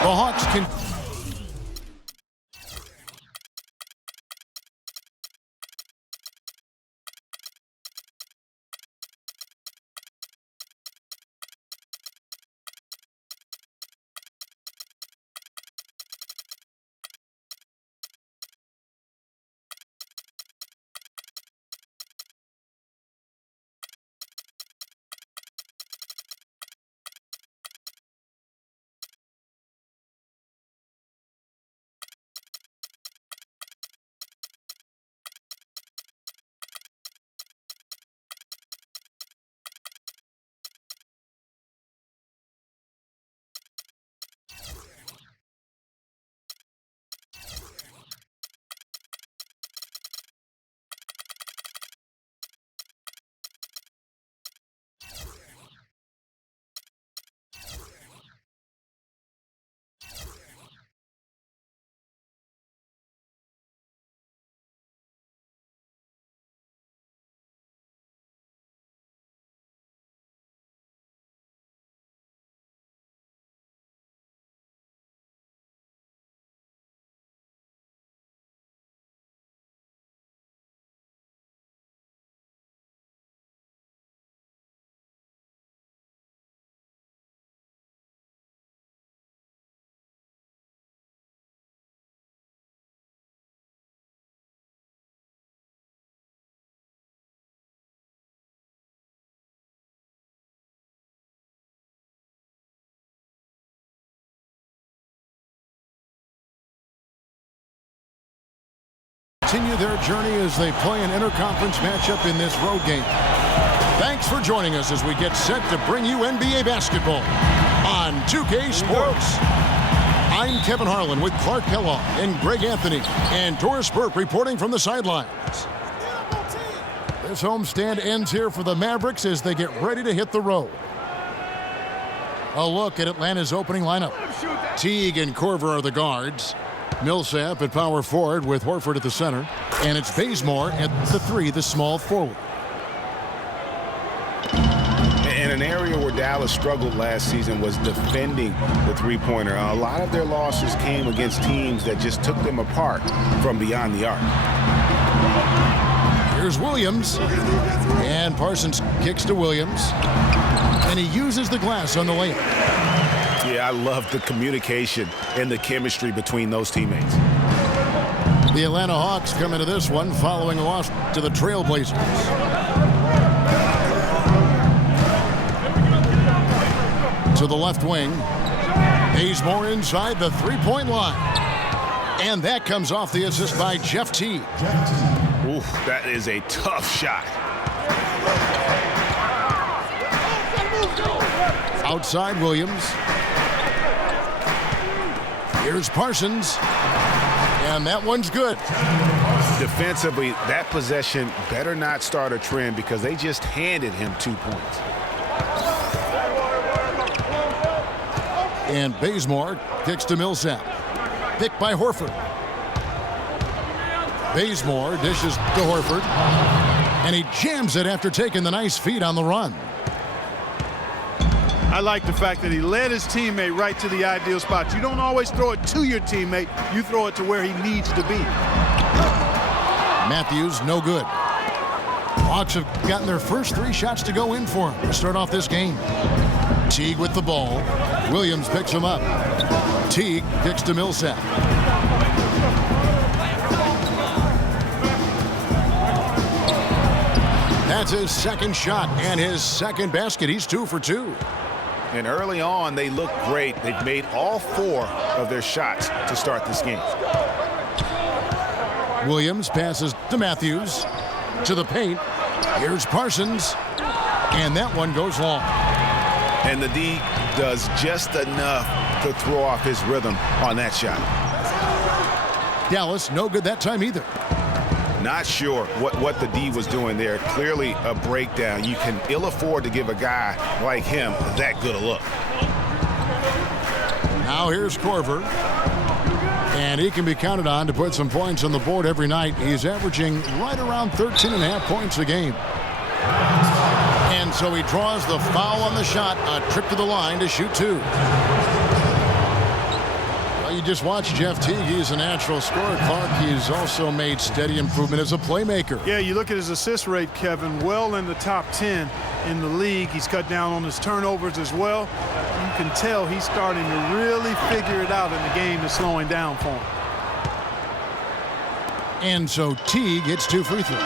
The Hawks can... continue their journey as they play an interconference matchup in this road game. Thanks for joining us as we get set to bring you NBA basketball on 2K Sports. I'm Kevin Harlan with Clark Kellogg and Greg Anthony and Doris Burke reporting from the sidelines. This homestand ends here for the Mavericks as they get ready to hit the road. A look at Atlanta's opening lineup. Teague and Korver are the guards. Millsap at power forward with Horford at the center. And it's Bazemore at the 3, the small forward. In an area where Dallas struggled last season was defending the three-pointer. A lot of their losses came against teams that just took them apart from beyond the arc. Here's Williams. And Parsons kicks to Williams. And he uses the glass on the layup. Yeah, I love the communication and the chemistry between those teammates. The Atlanta Hawks come into this one following a loss to the Trailblazers. To the left wing. Bazemore inside the three-point line. And that comes off the assist by Jeff Teague. Oof, that is a tough shot. Outside Williams. Here's Parsons. And that one's good. Defensively, that possession better not start a trend because they just handed him 2 points. And Bazemore kicks to Millsap. Picked by Horford. Bazemore dishes to Horford. And he jams it after taking the nice feed on the run. I like the fact that he led his teammate right to the ideal spot. You don't always throw it to your teammate. You throw it to where he needs to be. Matthews, no good. Hawks have gotten their first 3 shots to go in for him to start off this game. Teague with the ball. Williams picks him up. Teague kicks to Millsap. That's his second shot and his second basket. He's 2 for 2. And early on, they look great. They've made all 4 of their shots to start this game. Williams passes to Matthews. To the paint. Here's Parsons. And that one goes long. And the D does just enough to throw off his rhythm on that shot. Dallas, no good that time either. Not sure what the D was doing there. Clearly a breakdown. You can ill afford to give a guy like him that good a look. Now here's Korver. And he can be counted on to put some points on the board every night. He's averaging right around 13.5 points a game. And so he draws the foul on the shot. A trip to the line to shoot 2. Well, you just watch Jeff Teague. He's a natural scorer. Clark, he's also made steady improvement as a playmaker. Yeah, you look at his assist rate, Kevin, well in the top 10 in the league. He's cut down on his turnovers as well. You can tell he's starting to really figure it out, and the game is slowing down for him. And so Teague hits 2 free throws.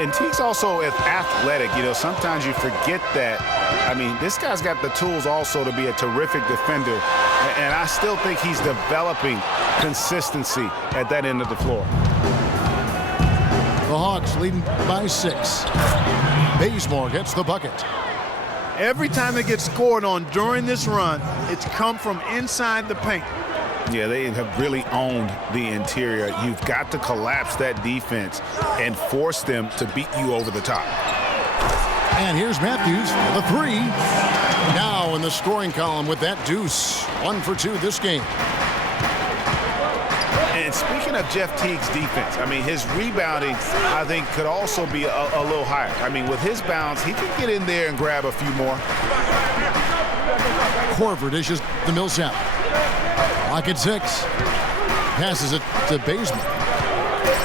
And Teague's also athletic. You know, sometimes you forget that. I mean, this guy's got the tools also to be a terrific defender. And I still think he's developing consistency at that end of the floor. The Hawks leading by 6. Bazemore gets the bucket. Every time they get scored on during this run, it's come from inside the paint. Yeah, they have really owned the interior. You've got to collapse that defense and force them to beat you over the top. And here's Matthews for the 3. Now in the scoring column with that deuce. 1 for 2 this game. And speaking of Jeff Teague's defense, I mean, his rebounding, I think, could also be a little higher. I mean, with his bounce, he can get in there and grab a few more. Korver dishes the Millsap. Clock at 6. Passes it to Bazemore.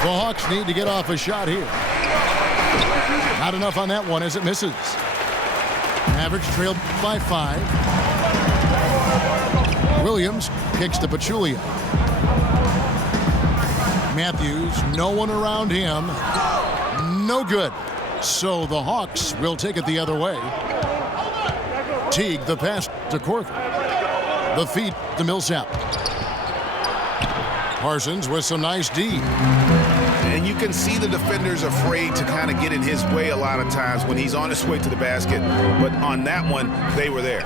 The Hawks need to get off a shot here. Not enough on that one as it misses. Mavericks trailed by 5. Williams kicks to Pachulia. Matthews, no one around him. No good. So the Hawks will take it the other way. Teague, the pass to Korver. The feed to Millsap. Parsons with some nice D. And you can see the defenders afraid to kind of get in his way a lot of times when he's on his way to the basket. But on that one, they were there.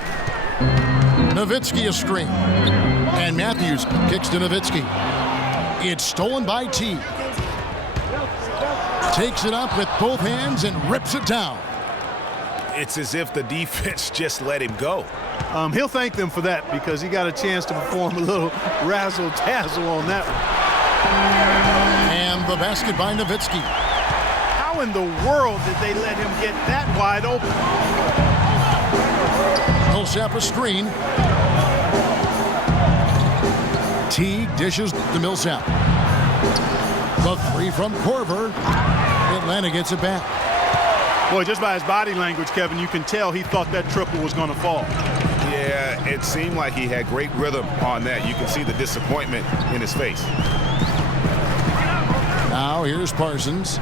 Nowitzki a screen. And Matthews kicks to Nowitzki. It's stolen by Teague. Takes it up with both hands and rips it down. It's as if the defense just let him go. He'll thank them for that because he got a chance to perform a little razzle-dazzle on that one. And the basket by Nowitzki. How in the world did they let him get that wide open? Millsap a screen. Teague dishes to Millsap. The 3 from Korver. Atlanta gets it back. Boy, just by his body language, Kevin, you can tell he thought that triple was going to fall. Yeah, it seemed like he had great rhythm on that. You can see the disappointment in his face. Now here's Parsons.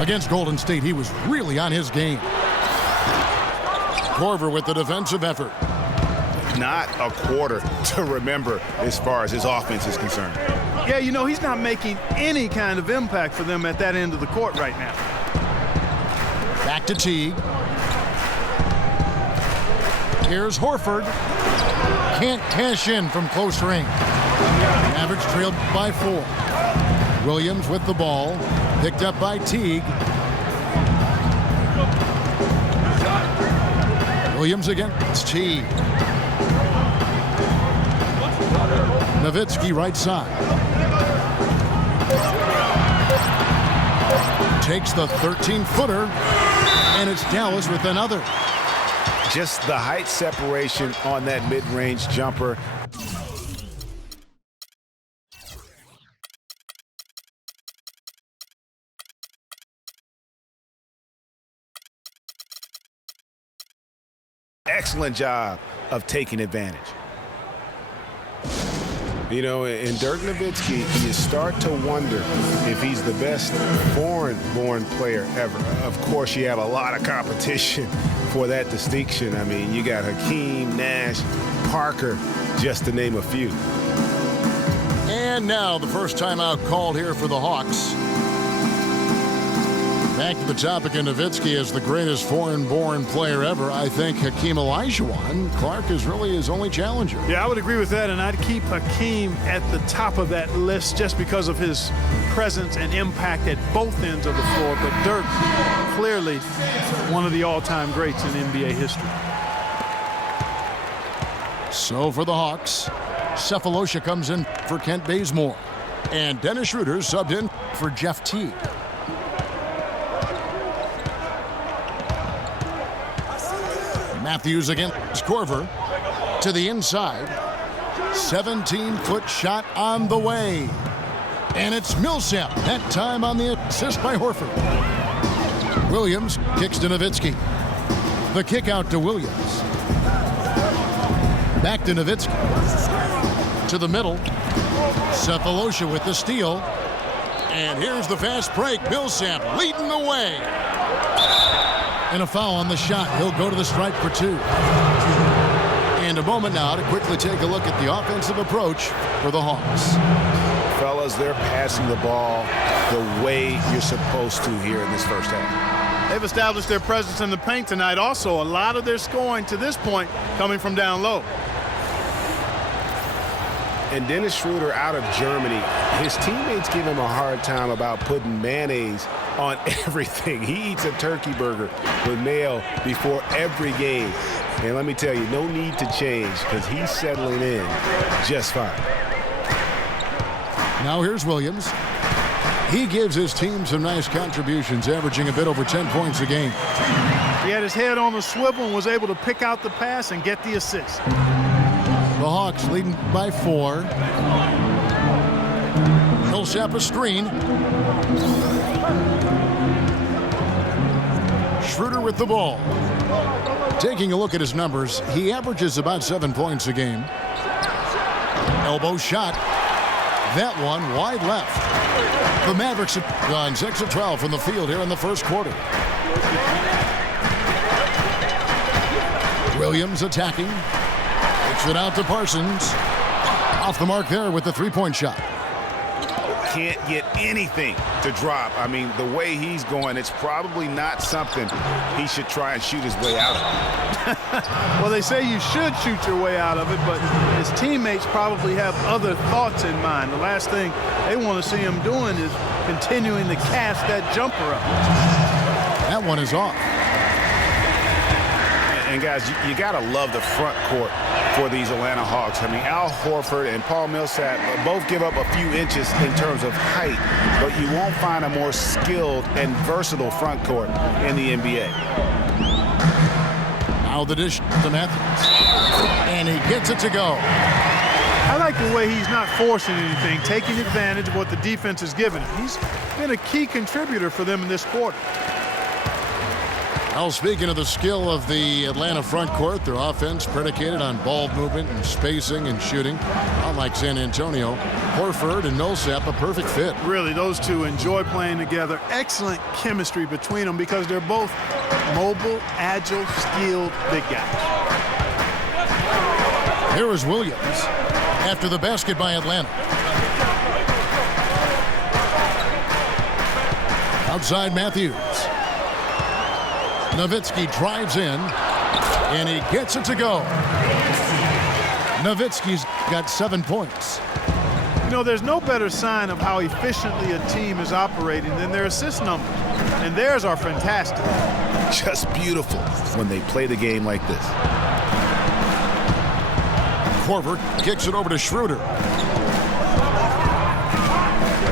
Against Golden State, he was really on his game. Korver with the defensive effort. Not a quarter to remember as far as his offense is concerned. Yeah, you know, he's not making any kind of impact for them at that end of the court right now. Back to Teague. Here's Horford. Can't cash in from close range. Mavericks trailed by 4. Williams with the ball. Picked up by Teague. Williams against Teague. Nowitzki right side. Takes the 13-footer, and it's Dallas with another. Just the height separation on that mid-range jumper. Excellent job of taking advantage. You know, in Dirk Nowitzki, you start to wonder if he's the best foreign-born player ever. Of course, you have a lot of competition for that distinction. I mean, you got Hakeem, Nash, Parker, just to name a few. And now the first timeout called here for the Hawks. Back to the topic of Nowitzki as the greatest foreign-born player ever. I think Hakeem Olajuwon. Clark is really his only challenger. Yeah, I would agree with that, and I'd keep Hakeem at the top of that list just because of his presence and impact at both ends of the floor. But Dirk, clearly one of the all-time greats in NBA history. So for the Hawks, Cephalosha comes in for Kent Bazemore. And Dennis Schroeder subbed in for Jeff Teague. Matthews against Korver. to the inside. 17-foot shot on the way. And it's Millsap, that time on the assist by Horford. Williams kicks to Nowitzki. The kick out to Williams. Back to Nowitzki. To the middle. Sefolosha with the steal. And here's the fast break. Millsap leading the way. And a foul on the shot. He'll go to the stripe for 2. And a moment now to quickly take a look at the offensive approach for the Hawks. Fellas, they're passing the ball the way you're supposed to here in this first half. They've established their presence in the paint tonight. Also, a lot of their scoring to this point coming from down low. And Dennis Schroeder out of Germany, his teammates give him a hard time about putting mayonnaise on everything. He eats a turkey burger with mayo before every game. And let me tell you, no need to change because he's settling in just fine. Now here's Williams. He gives his team some nice contributions, averaging a bit over 10 points a game. He had his head on the swivel and was able to pick out the pass and get the assist. The Hawks leading by 4. Millsap a screen. Schroeder with the ball. Taking a look at his numbers, he averages about 7 points a game. Elbow shot. That one wide left. The Mavericks have gone 6 of 12 from the field here in the first quarter. Williams attacking. Kicks it out to Parsons. Off the mark there with the three-point shot. Can't get anything to drop. I mean, the way he's going, it's probably not something he should try and shoot his way out of. Well, they say you should shoot your way out of it, but his teammates probably have other thoughts in mind. The last thing they want to see him doing is continuing to cast that jumper up. That one is off. And guys, you got to love the front court for these Atlanta Hawks. I mean, Al Horford and Paul Millsap both give up a few inches in terms of height, but you won't find a more skilled and versatile front court in the NBA. Now the dish to Matthews. And he gets it to go. I like the way he's not forcing anything, taking advantage of what the defense has given him. He's been a key contributor for them in this quarter. Well, speaking of the skill of the Atlanta front court, their offense predicated on ball movement and spacing and shooting. Unlike San Antonio, Horford and Millsap a perfect fit. Really, those two enjoy playing together. Excellent chemistry between them because they're both mobile, agile, skilled big guys. Here is Williams after the basket by Atlanta. Outside Matthews. Nowitzki drives in, and he gets it to go. Nowitzki's got 7 points. You know, there's no better sign of how efficiently a team is operating than their assist numbers. And theirs are fantastic. Just beautiful when they play the game like this. Korver kicks it over to Schroeder.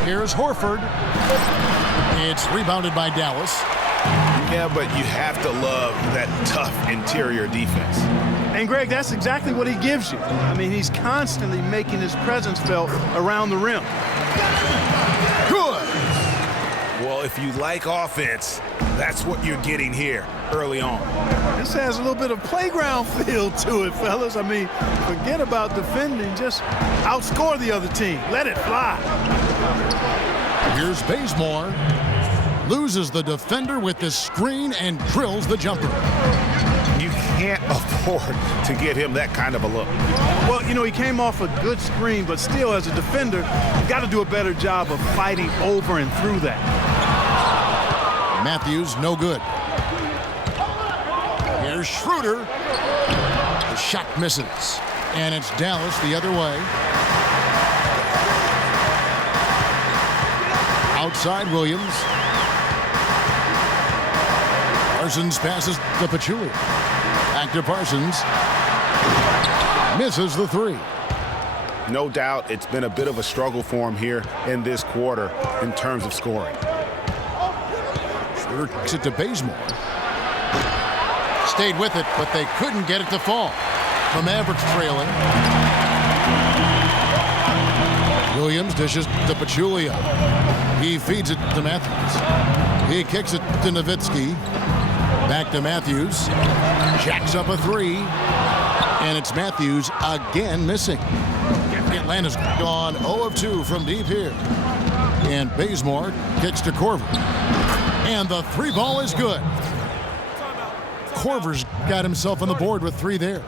Here's Horford. It's rebounded by Dallas. Yeah, but you have to love that tough interior defense. And, Greg, that's exactly what he gives you. I mean, he's constantly making his presence felt around the rim. Good. Well, if you like offense, that's what you're getting here early on. This has a little bit of playground feel to it, fellas. I mean, forget about defending. Just outscore the other team. Let it fly. Here's Bazemore. Loses the defender with the screen and drills the jumper. You can't afford to get him that kind of a look. Well, you know, he came off a good screen, but still, as a defender, you got to do a better job of fighting over and through that. Matthews, no good. Here's Schroeder. The shot misses. And it's Dallas the other way. Outside Williams. Parsons passes to Pachulia. Back to Parsons. Misses the three. No doubt it's been a bit of a struggle for him here in this quarter in terms of scoring. Schroeder kicks it to Bazemore. Stayed with it, but they couldn't get it to fall. The Mavericks trailing. Williams dishes to Pachulia. He feeds it to Matthews. He kicks it to Nowitzki. Back to Matthews. Jacks up a three. And it's Matthews again missing. Atlanta's gone 0 of 2 from deep here. And Bazemore kicks to Korver. And the three ball is good. Korver's got himself on the board with 3 there.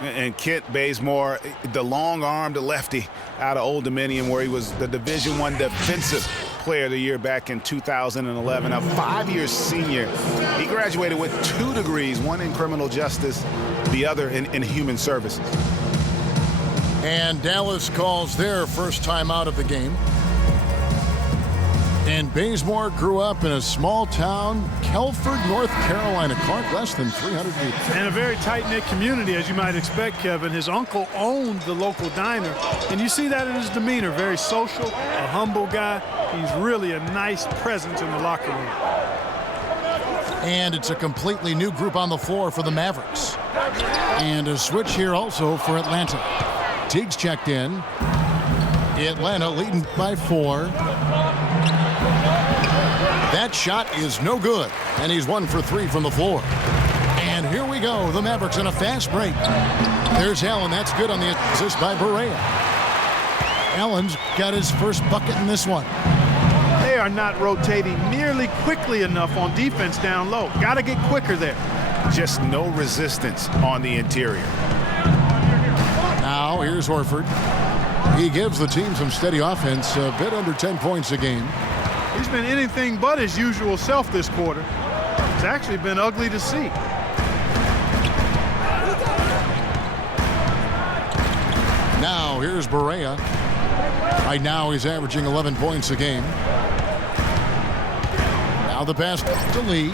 And Kent Bazemore, the long-armed lefty out of Old Dominion, where he was the Division I Defensive Player of the Year back in 2011. A 5-year senior. He graduated with 2 degrees, one in criminal justice, the other in human services. And Dallas calls their first time out of the game. And Bazemore grew up in a small town, Kelford, North Carolina. Clark, less than 300 people. And a very tight-knit community, as you might expect, Kevin. His uncle owned the local diner, and you see that in his demeanor. Very social, a humble guy. He's really a nice presence in the locker room. And it's a completely new group on the floor for the Mavericks. And a switch here also for Atlanta. Teague's checked in. Atlanta leading by 4. That shot is no good, and he's 1 for 3 from the floor. And here we go, the Mavericks in a fast break. There's Allen, that's good on the assist by Barea. Allen's got his first bucket in this one. They are not rotating nearly quickly enough on defense down low. Got to get quicker there. Just no resistance on the interior. Now here's Horford. He gives the team some steady offense, a bit under 10 points a game. He's been anything but his usual self this quarter. It's actually been ugly to see. Now here's Barea. Right now he's averaging 11 points a game. Now the pass to Lee.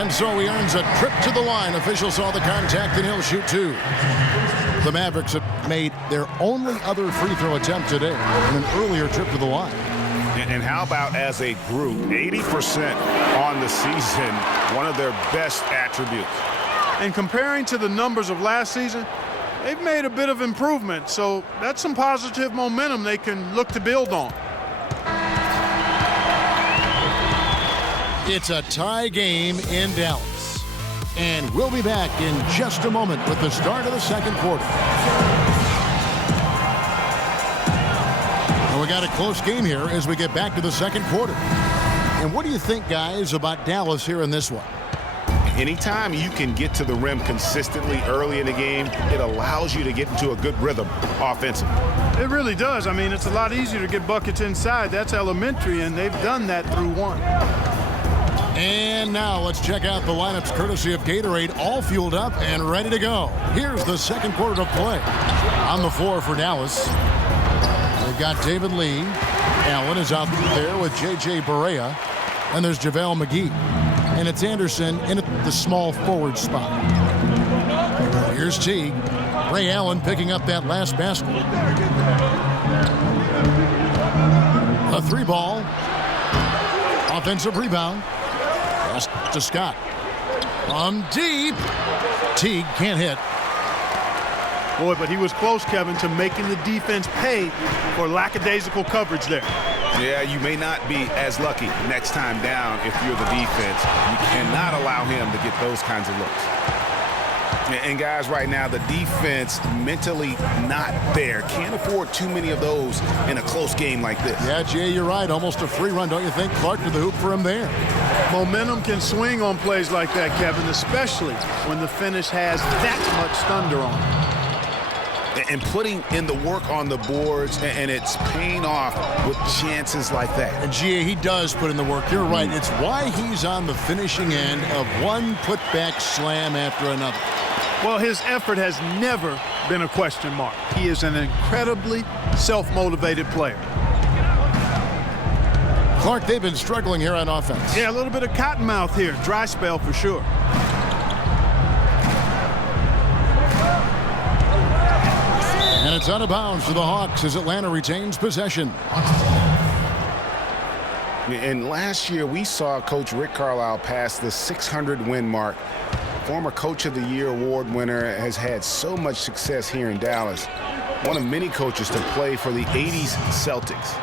And so he earns a trip to the line. Official saw the contact and he'll shoot 2. The Mavericks have made their only other free throw attempt today in an earlier trip to the line. And how about as a group, 80% on the season, one of their best attributes. And comparing to the numbers of last season, they've made a bit of improvement. So that's some positive momentum they can look to build on. It's a tie game in Dallas. And we'll be back in just a moment with the start of the second quarter. And we got a close game here as we get back to the second quarter. And what do you think, guys, about Dallas here in this one? Anytime you can get to the rim consistently early in the game, it allows you to get into a good rhythm offensively. It really does. I mean, it's a lot easier to get buckets inside. That's elementary, and they've done that through 1. And now let's check out the lineups courtesy of Gatorade, all fueled up and ready to go. Here's the second quarter of play. On the floor for Dallas, they've got David Lee. Allen is out there with J.J. Barea. And there's JaVale McGee. And it's Anderson in at the small forward spot. Here's Teague. Ray Allen picking up that last basket. A 3-ball. Offensive rebound. Pass to Scott. From deep. Teague can't hit. Boy, but he was close, Kevin, to making the defense pay for lackadaisical coverage there. Yeah, you may not be as lucky next time down if you're the defense. You cannot allow him to get those kinds of looks. And guys, right now, the defense mentally not there. Can't afford too many of those in a close game like this. Yeah, Jay, you're right. Almost a free run, don't you think? Clark to the hoop for him there. Momentum can swing on plays like that, Kevin, especially when the finish has that much thunder on it. And putting in the work on the boards, and it's paying off with chances like that. And G.A., he does put in the work. You're right. It's why he's on the finishing end of one putback slam after another. Well, his effort has never been a question mark. He is an incredibly self-motivated player. Clark, they've been struggling here on offense. Yeah, a little bit of cottonmouth here. Dry spell for sure. And it's out of bounds to the Hawks as Atlanta retains possession. And last year we saw Coach Rick Carlisle pass the 600 win mark former Coach of the Year award winner, has had so much success here in Dallas. One of many coaches to play for the 80s Celtics.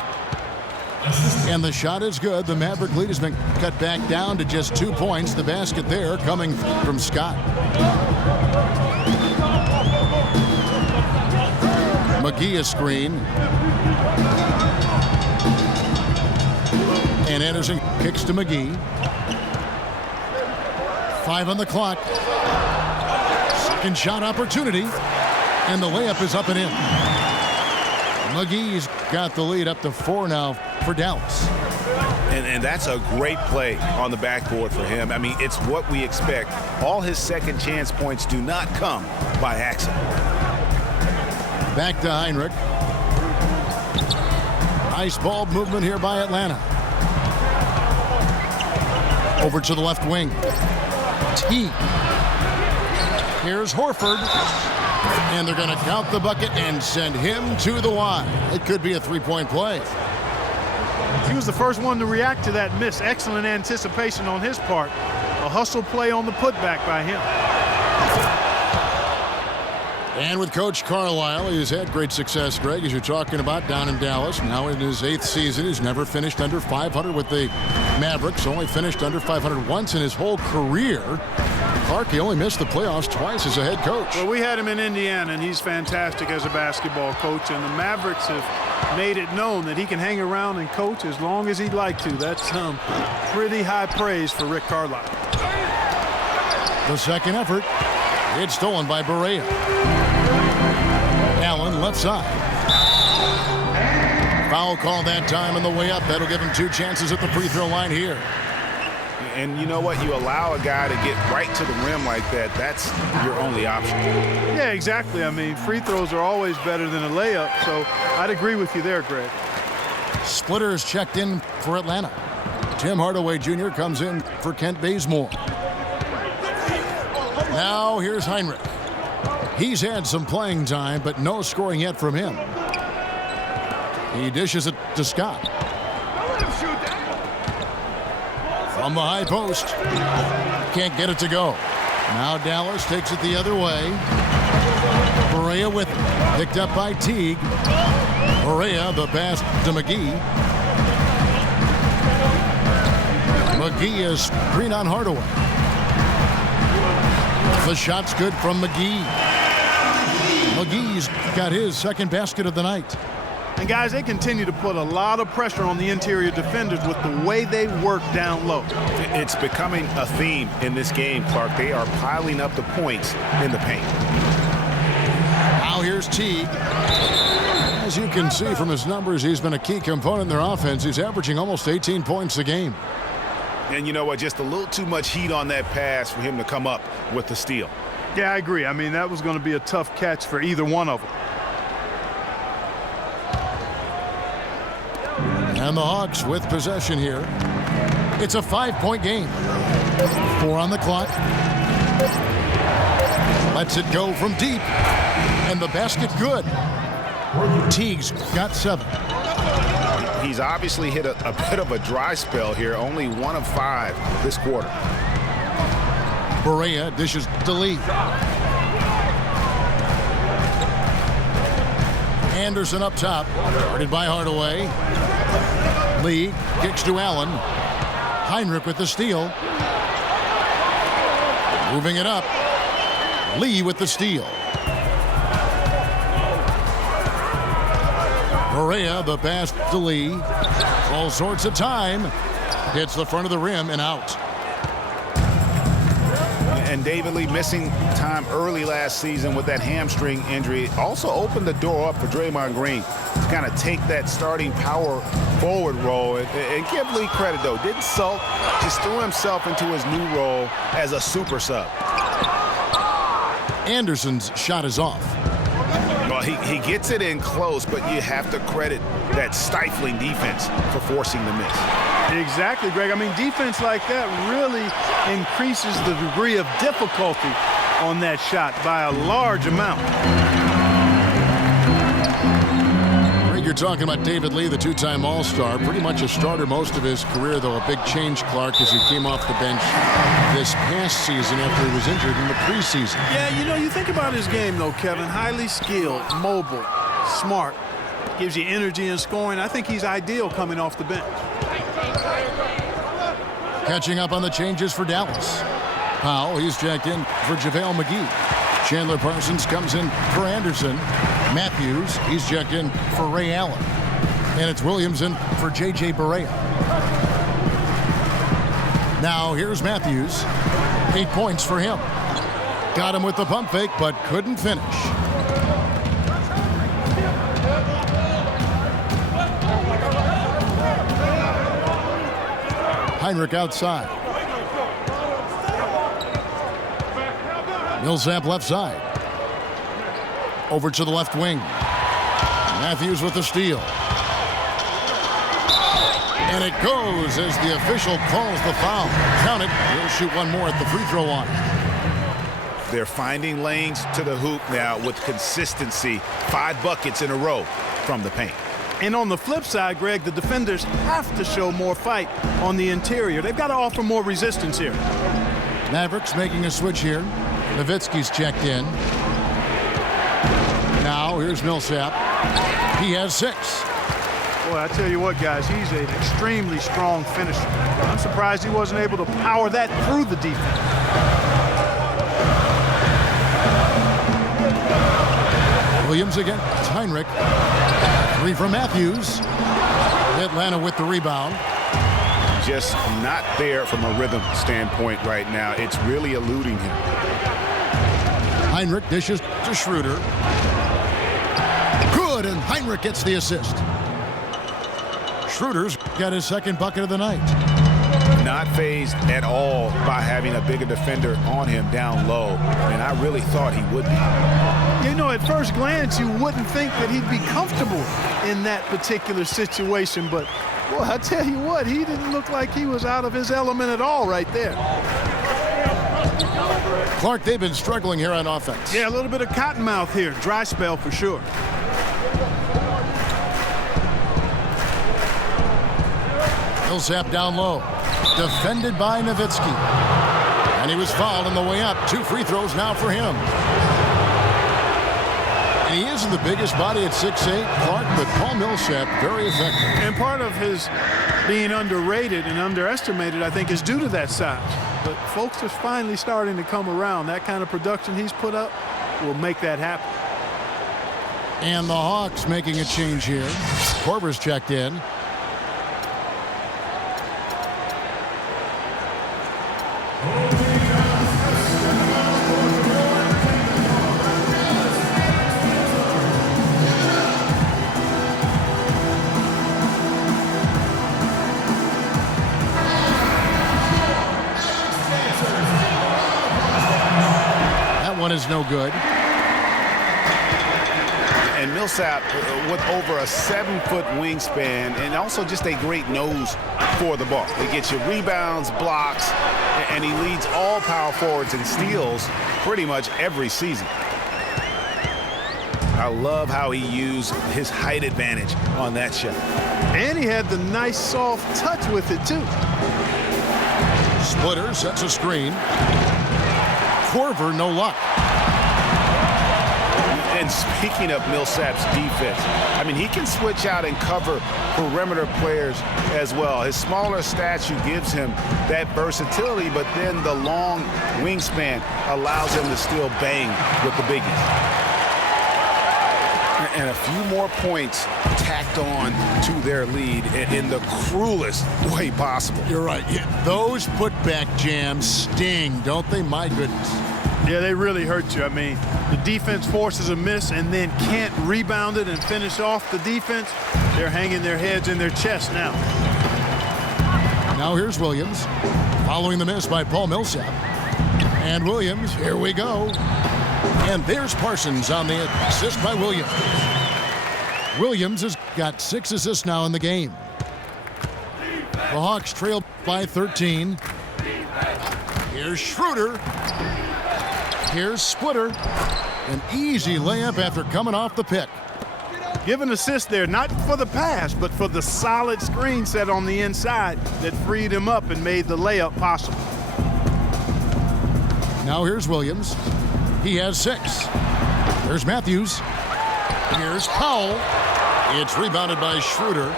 And the shot is good. The Maverick lead has been cut back down to just 2 points. The basket there coming from Scott. McGee a screen. And Anderson kicks to McGee. 5 on the clock. Second shot opportunity. And the layup is up and in. McGee's got the lead up to 4 now for Dallas. And that's a great play on the backboard for him. I mean, it's what we expect. All his second chance points do not come by accident. Back to Heinrich. Nice ball movement here by Atlanta. Over to the left wing. T. Here's Horford. And they're going to count the bucket and send him to the line. It could be a three-point play. He was the first one to react to that miss. Excellent anticipation on his part. A hustle play on the putback by him. And with Coach Carlisle, he's had great success, Greg, as you're talking about, down in Dallas. Now in his 8th season, he's never finished under 500 with the Mavericks. Only finished under 500 once in his whole career. Clark, he only missed the playoffs twice as a head coach. Well, we had him in Indiana, and he's fantastic as a basketball coach. And the Mavericks have made it known that he can hang around and coach as long as he'd like to. That's pretty high praise for Rick Carlisle. The second effort. It's stolen by Barea. Allen left side. Foul call that time on the way up. That'll give him 2 chances at the free throw line here. And you know what? You allow a guy to get right to the rim like that. That's your only option. Yeah, exactly. I mean, free throws are always better than a layup. So I'd agree with you there, Greg. Splitters checked in for Atlanta. Tim Hardaway Jr. comes in for Kent Bazemore. Now here's Heinrich. He's had some playing time, but no scoring yet from him. He dishes it to Scott. From the high post. Can't get it to go. Now Dallas takes it the other way. Barea with it. Picked up by Teague. Barea, the pass to McGee. McGee is screen on Hardaway. The shot's good from McGee. McGee's got his second basket of the night. And guys, they continue to put a lot of pressure on the interior defenders with the way they work down low. It's becoming a theme in this game, Clark. They are piling up the points in the paint. Now here's Teague. As you can see from his numbers, he's been a key component in their offense. He's averaging almost 18 points a game. And you know what? Just a little too much heat on that pass for him to come up with the steal. Yeah, I agree. I mean, that was going to be a tough catch for either one of them. And the Hawks with possession here. It's a 5-point game. 4 on the clock. Lets it go from deep. And the basket good. Teague's got 7. He's obviously hit a bit of a dry spell here. Only 1 of 5 this quarter. Barea dishes to Lee. Anderson up top. Guarded by Hardaway. Lee kicks to Allen. Heinrich with the steal. Moving it up. Lee with the steal. Barea, the pass to Lee. All sorts of time. Hits the front of the rim and out. And David Lee missing time early last season with that hamstring injury also opened the door up for Draymond Green to kind of take that starting power forward role. And give Lee credit, though. Didn't sulk, just threw himself into his new role as a super sub. Anderson's shot is off. Well, he gets it in close, but you have to credit that stifling defense for forcing the miss. Exactly, Greg. I mean, defense like that really increases the degree of difficulty on that shot by a large amount. you're talking about David Lee, the two-time All-Star. Pretty much a starter most of his career, though. A big change, Clark, as he came off the bench this past season after he was injured in the preseason. Yeah, you know, you think about his game, though, Kevin. Highly skilled, mobile, smart. Gives you energy and scoring. I think he's ideal coming off the bench. Catching up on the changes for Dallas. Powell, he's checked in for JaVale McGee. Chandler Parsons comes in for Anderson. Matthews, he's checked in for Ray Allen. And it's Williams in for J.J. Barea. Now here's Matthews. 8 points for him. Got him with the pump fake, but couldn't finish. Heinrich outside. Millsap left side. Over to the left wing. Matthews with the steal. And it goes as the official calls the foul. Count it. He'll shoot one more at the free throw line. They're finding lanes to the hoop now with consistency. 5 buckets in a row from the paint. And on the flip side, Greg, the defenders have to show more fight on the interior. They've got to offer more resistance here. Mavericks making a switch here. Nowitzki's checked in. Now here's Millsap. He has 6. Boy, I tell you what, guys, he's an extremely strong finisher. I'm surprised he wasn't able to power that through the defense. Williams again. It's Heinrich. 3 from Matthews. Atlanta with the rebound. Just not there from a rhythm standpoint right now. It's really eluding him. Heinrich dishes to Schroeder. Good, and Heinrich gets the assist. Schroeder's got his 2nd bucket of the night. Not fazed at all by having a bigger defender on him down low, and I really thought he would be. You know, at first glance, you wouldn't think that he'd be comfortable in that particular situation, but, boy, I tell you what, he didn't look like he was out of his element at all right there. Clark, they've been struggling here on offense. Yeah, a little bit of cottonmouth here. Dry spell for sure. Millsap down low. Defended by Nowitzki. And he was fouled on the way up. 2 free throws now for him. And he isn't the biggest body at 6'8", Clark, but Paul Millsap, very effective. And part of his being underrated and underestimated, I think, is due to that size. But folks are finally starting to come around. That kind of production he's put up will make that happen. And the Hawks making a change here. Korver's checked in. One is no good. And Millsap with over a 7-foot wingspan and also just a great nose for the ball. He gets you rebounds, blocks, and he leads all power forwards in steals pretty much every season. I love how he used his height advantage on that shot. And he had the nice soft touch with it too. Splitter sets a screen. Korver, no luck. And speaking of Millsap's defense, I mean, he can switch out and cover perimeter players as well. His smaller stature gives him that versatility, but then the long wingspan allows him to still bang with the biggies. And a few more points tacked on to their lead in the cruelest way possible. You're right. Yeah, those putback jams sting, don't they? My goodness. Yeah, they really hurt you. I mean, the defense forces a miss and then can't rebound it and finish off the defense. They're hanging their heads in their chest now. Now here's Williams, following the miss by Paul Millsap. And Williams, here we go. And there's Parsons on the assist by Williams. Williams has got 6 assists now in the game. The Hawks trail by 13. Here's Schroeder. Here's Splitter. An easy layup after coming off the pick. Give an assist there, not for the pass, but for the solid screen set on the inside that freed him up and made the layup possible. Now here's Williams. He has 6. There's Matthews. Here's Powell. It's rebounded by Schroeder.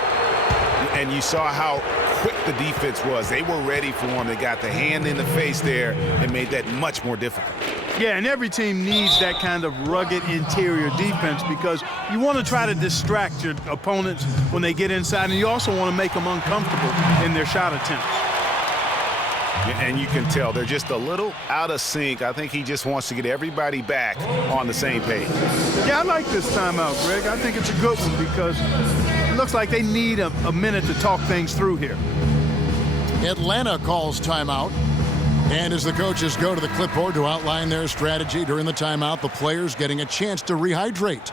And you saw how quick the defense was. They were ready for him. They got the hand in the face there and made that much more difficult. Yeah, and every team needs that kind of rugged interior defense because you want to try to distract your opponents when they get inside, and you also want to make them uncomfortable in their shot attempts. And you can tell they're just a little out of sync. I think he just wants to get everybody back on the same page. Yeah, I like this timeout, Greg. I think it's a good one because it looks like they need a minute to talk things through here. Atlanta calls timeout. And as the coaches go to the clipboard to outline their strategy during the timeout, the players getting a chance to rehydrate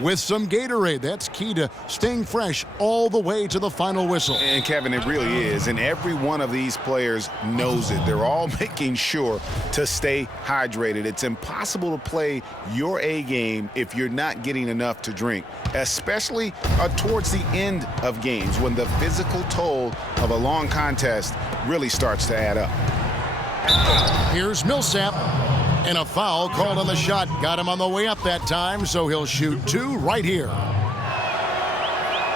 with some Gatorade. That's key to staying fresh all the way to the final whistle. And Kevin, it really is. And every one of these players knows it. They're all making sure to stay hydrated. It's impossible to play your A game if you're not getting enough to drink, especially towards the end of games when the physical toll of a long contest really starts to add up. Here's Millsap, and a foul called on the shot. Got him on the way up that time, so he'll shoot 2 right here.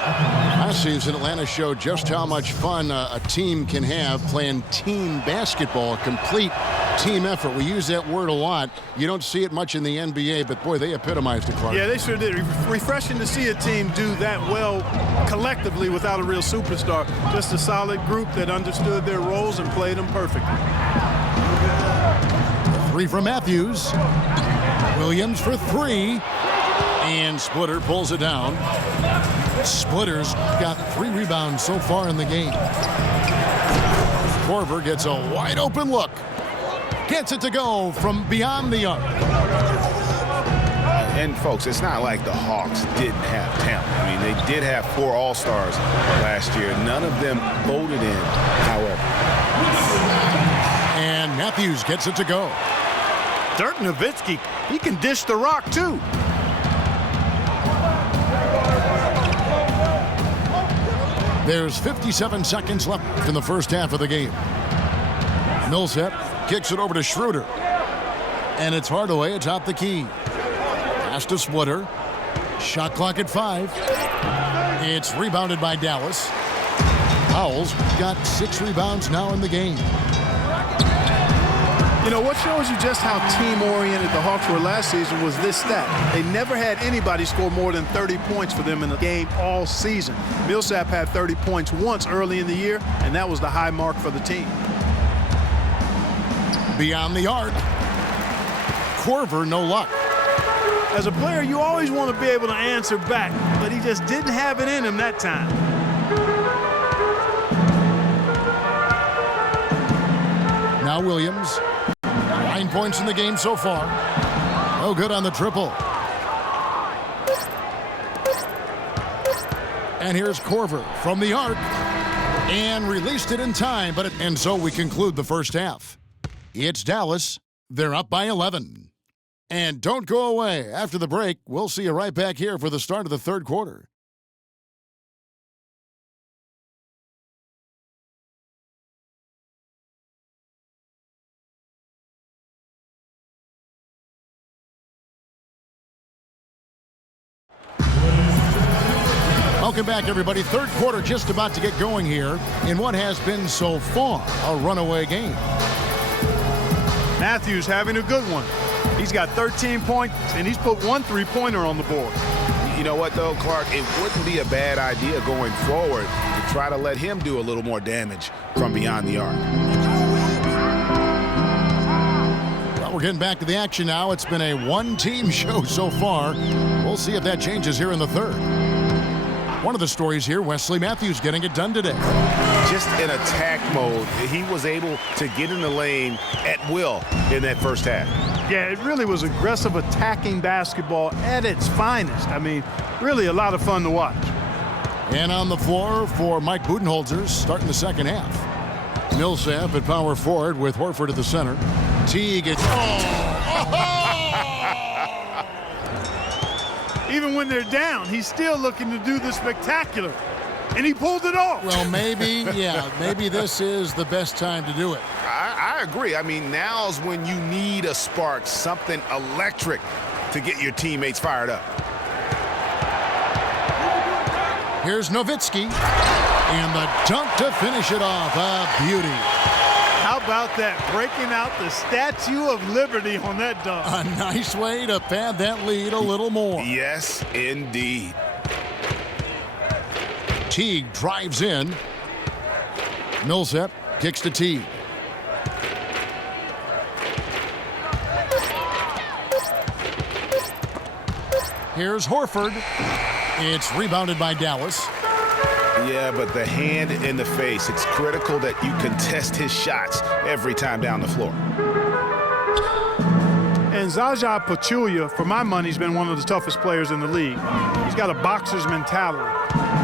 Last season, Atlanta showed just how much fun a team can have playing team basketball, a complete team effort. We use that word a lot. You don't see it much in the NBA, but boy, they epitomized it, Clark. Yeah, they sure did. Refreshing to see a team do that well collectively without a real superstar. Just a solid group that understood their roles and played them perfectly. 3 from Matthews. Williams for 3. And Splitter pulls it down. Splitter's got 3 rebounds so far in the game. Korver gets a wide open look. Gets it to go from beyond the arc. And folks, it's not like the Hawks didn't have talent. I mean, they did have 4 All-Stars last year. None of them voted in, however. And Matthews gets it to go. Dirk Nowitzki, he can dish the rock too. There's 57 seconds left in the first half of the game. Millsap kicks it over to Schroeder. And it's Hardaway atop the key. Pass to Splitter. Shot clock at 5. It's rebounded by Dallas. Powell's got 6 rebounds now in the game. You know, what shows you just how team-oriented the Hawks were last season was this stat. They never had anybody score more than 30 points for them in a game all season. Millsap had 30 points once early in the year, and that was the high mark for the team. Beyond the arc. Korver, no luck. As a player, you always want to be able to answer back, but he just didn't have it in him that time. Now Williams. 9 points in the game so far. No good on the triple. And here's Korver from the arc. And released it in time, and so we conclude the first half. It's Dallas. They're up by 11. And don't go away. After the break, we'll see you right back here for the start of the third quarter. Welcome back, everybody. Third quarter just about to get going here in what has been so far a runaway game. Matthews having a good one. He's got 13 points, and he's put 1 3-pointer on the board. You know what, though, Clark? It wouldn't be a bad idea going forward to try to let him do a little more damage from beyond the arc. Well, we're getting back to the action now. It's been a one-team show so far. We'll see if that changes here in the third. One of the stories here, Wesley Matthews getting it done today. Just in attack mode, he was able to get in the lane at will in that first half. Yeah, it really was aggressive attacking basketball at its finest. I mean, really a lot of fun to watch. And on the floor for Mike Budenholzer starting the second half. Millsap at power forward with Horford at the center. Teague gets... Even when they're down, he's still looking to do the spectacular. And he pulled it off. Well, maybe this is the best time to do it. I agree. I mean, now's when you need a spark, something electric to get your teammates fired up. Here's Nowitzki, and the dunk to finish it off. A beauty. How about that? Breaking out the Statue of Liberty on that dunk. A nice way to pad that lead a little more. Yes, indeed. Teague drives in. Millsap kicks to Teague. Here's Horford. It's rebounded by Dallas. Yeah, but the hand in the face, it's critical that you contest his shots every time down the floor. And Zaza Pachulia, for my money, has been one of the toughest players in the league. He's got a boxer's mentality.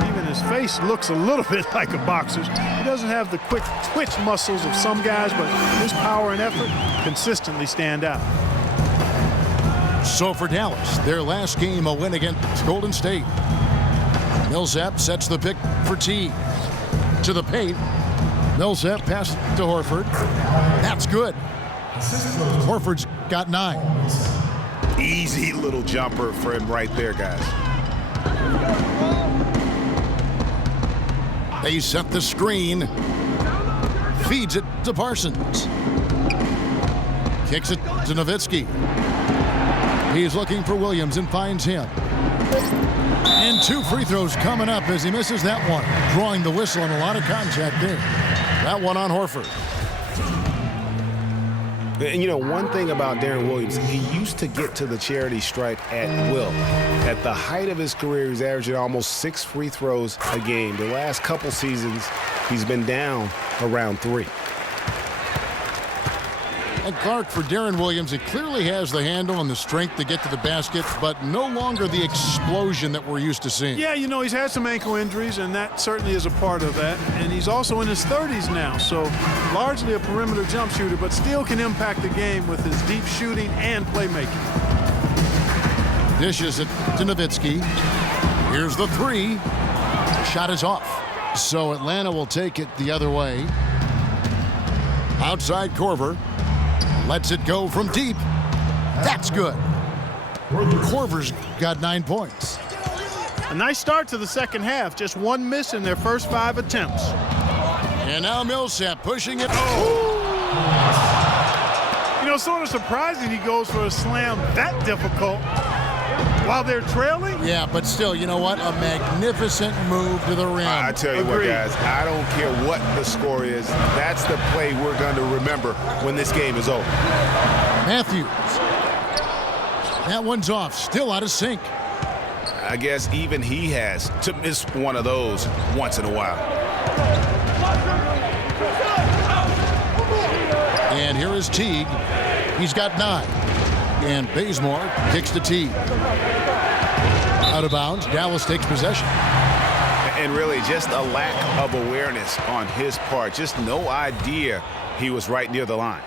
Even his face looks a little bit like a boxer's. He doesn't have the quick twitch muscles of some guys, but his power and effort consistently stand out. So for Dallas, their last game a win against Golden State. Millsap sets the pick for Teague. To the paint. Millsap passes to Horford. That's good. Horford's got 9. Easy little jumper for him right there, guys. They set the screen. Feeds it to Parsons. Kicks it to Nowitzki. He's looking for Williams and finds him. And 2 free throws coming up as he misses that one. Drawing the whistle and a lot of contact there. That one on Horford. And you know, one thing about Deron Williams, he used to get to the charity stripe at will. At the height of his career, he's averaging almost 6 free throws a game. The last couple seasons, he's been down around 3. And Clark, for Deron Williams, he clearly has the handle and the strength to get to the basket, but no longer the explosion that we're used to seeing. Yeah, you know, he's had some ankle injuries, and that certainly is a part of that. And he's also in his 30s now, so largely a perimeter jump shooter, but still can impact the game with his deep shooting and playmaking. Dishes it to Nowitzki. Here's the 3. Shot is off. So Atlanta will take it the other way. Outside Korver. Lets it go from deep. That's good. Korver's got 9 points. A nice start to the second half. Just 1 miss in their first 5 attempts. And now Millsap pushing it. You know, sort of surprising he goes for a slam that difficult while they're trailing. Yeah, but still, you know what? A magnificent move to the rim. I tell you what, guys, I don't care what the score is. That's the play we're going to remember when this game is over. Matthews. That one's off. Still out of sync. I guess even he has to miss one of those once in a while. And here is Teague. He's got 9. And Bazemore kicks to Teague. Out of bounds. Dallas takes possession. And really just a lack of awareness on his part. Just no idea he was right near the line.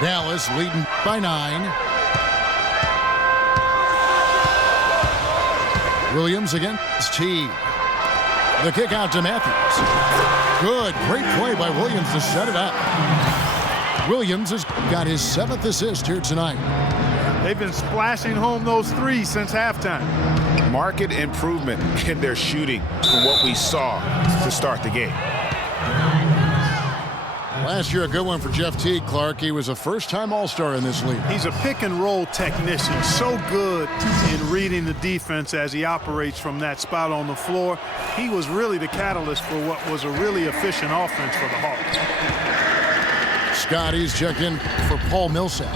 Dallas leading by 9. Williams against Teague. The kick out to Matthews. Good. Great play by Williams to set it up. Williams has got his 7th assist here tonight. They've been splashing home those 3s since halftime. Marked improvement in their shooting from what we saw to start the game. Last year, a good one for Jeff Teague, Clark. He was a first-time All-Star in this league. He's a pick-and-roll technician, so good in reading the defense as he operates from that spot on the floor. He was really the catalyst for what was a really efficient offense for the Hawks. Scotty's checked in for Paul Millsap.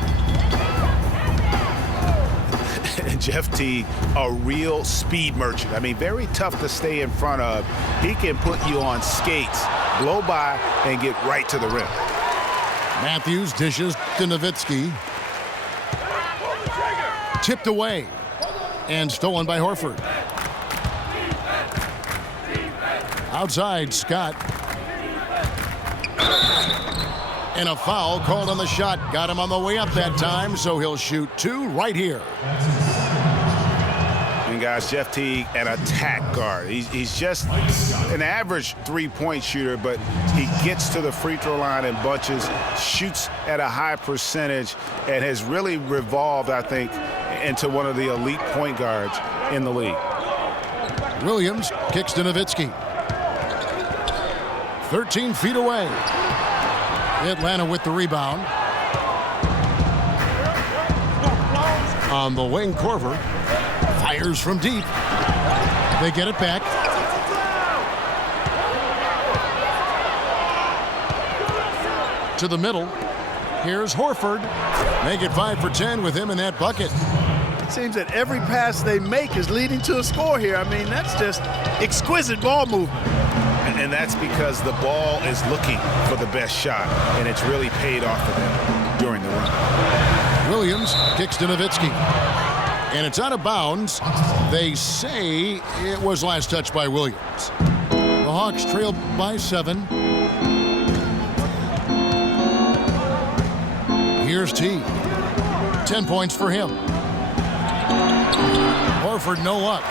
Jeff Teague, a real speed merchant. I mean, very tough to stay in front of. He can put you on skates, blow by, and get right to the rim. Matthews dishes to Nowitzki. Tipped away and stolen by Horford. Outside, Scott. And a foul called on the shot. Got him on the way up that time, so he'll shoot 2 right here. And guys. Jeff Teague, an attack guard. He's just an average three-point shooter, but he gets to the free throw line in bunches, shoots at a high percentage, and has really revolved, I think, into one of the elite point guards in the league. Williams kicks to Nowitzki. 13 feet away. Atlanta with the rebound. On the wing, Korver fires from deep. They get it back. To the middle. Here's Horford. Make it 5 for 10 with him in that bucket. It seems that every pass they make is leading to a score here. I mean, that's just exquisite ball movement. And that's because the ball is looking for the best shot, and it's really paid off for them during the run. Williams kicks to Nowitzki. And it's out of bounds. They say it was last touched by Williams. The Hawks trail by 7. Here's T. 10 points for him. Horford no luck.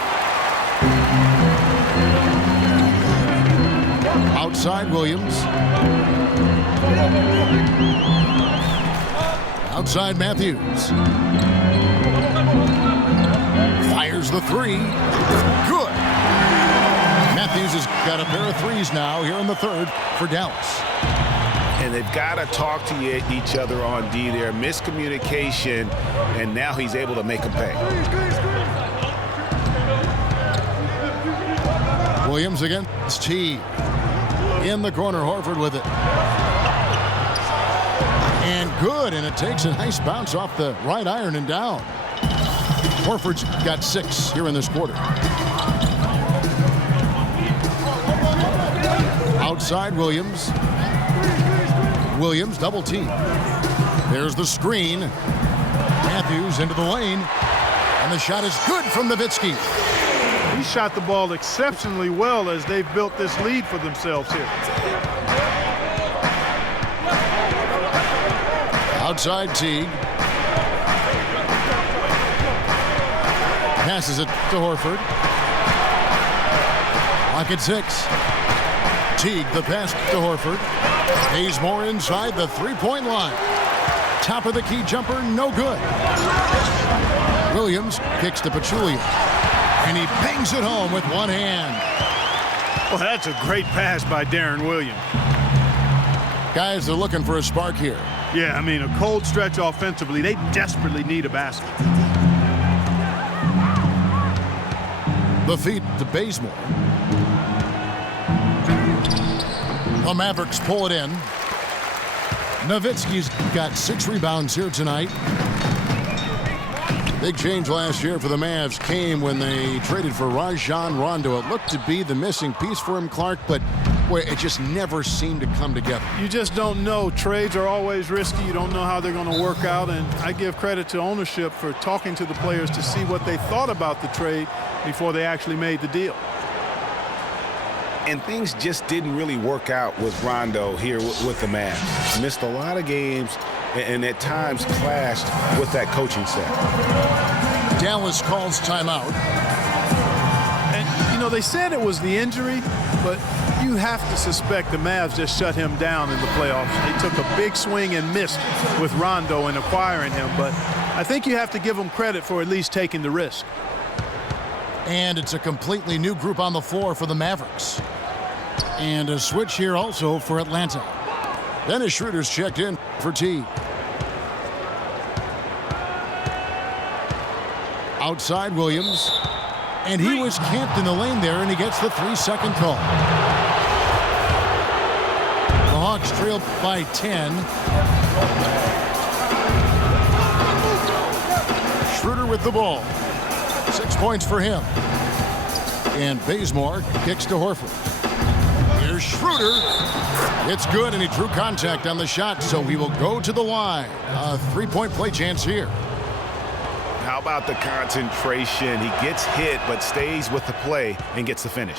Outside Williams. Outside Matthews. Fires the three. Good. Matthews has got a pair of threes now here in the third for Dallas. And they've got to talk to each other on D there. Miscommunication, and now he's able to make them pay. Williams against T. In the corner, Horford with it. And good, and it takes a nice bounce off the right iron and down. Horford's got 6 here in this quarter. Outside Williams. Williams double team. There's the screen. Matthews into the lane. And the shot is good from Nowitzki. He shot the ball exceptionally well as they've built this lead for themselves here. Outside Teague. Passes it to Horford. Lock at 6. Teague the pass to Horford. Bazemore inside the three-point line. Top of the key jumper, no good. Williams kicks to Pachulia. And he bangs it home with one hand. Well, that's a great pass by Darren Williams. Guys, they're looking for a spark here. Yeah, I mean, a cold stretch offensively. They desperately need a basket. The feed to Bazemore. The Mavericks pull it in. Nowitzki's got 6 rebounds here tonight. Big change last year for the Mavs came when they traded for Rajon Rondo. It looked to be the missing piece for him, Clark, but boy, it just never seemed to come together. You just don't know. Trades are always risky. You don't know how they're going to work out, and I give credit to ownership for talking to the players to see what they thought about the trade before they actually made the deal. And things just didn't really work out with Rondo here with the Mavs. Missed a lot of games and at times clashed with that coaching staff. Dallas calls timeout. And, you know, they said it was the injury, but you have to suspect the Mavs just shut him down in the playoffs. They took a big swing and missed with Rondo in acquiring him, but I think you have to give them credit for at least taking the risk. And it's a completely new group on the floor for the Mavericks. And a switch here also for Atlanta. Dennis Schroeder's checked in for T. Outside Williams. And he was camped in the lane there, and he gets the 3-second call. The Hawks trail by 10. Schroeder with the ball. 6 points for him. And Bazemore kicks to Horford. Here's Schroeder. It's good, and he drew contact on the shot, so he will go to the line. A 3-point play chance here. How about the concentration? He gets hit, but stays with the play and gets the finish.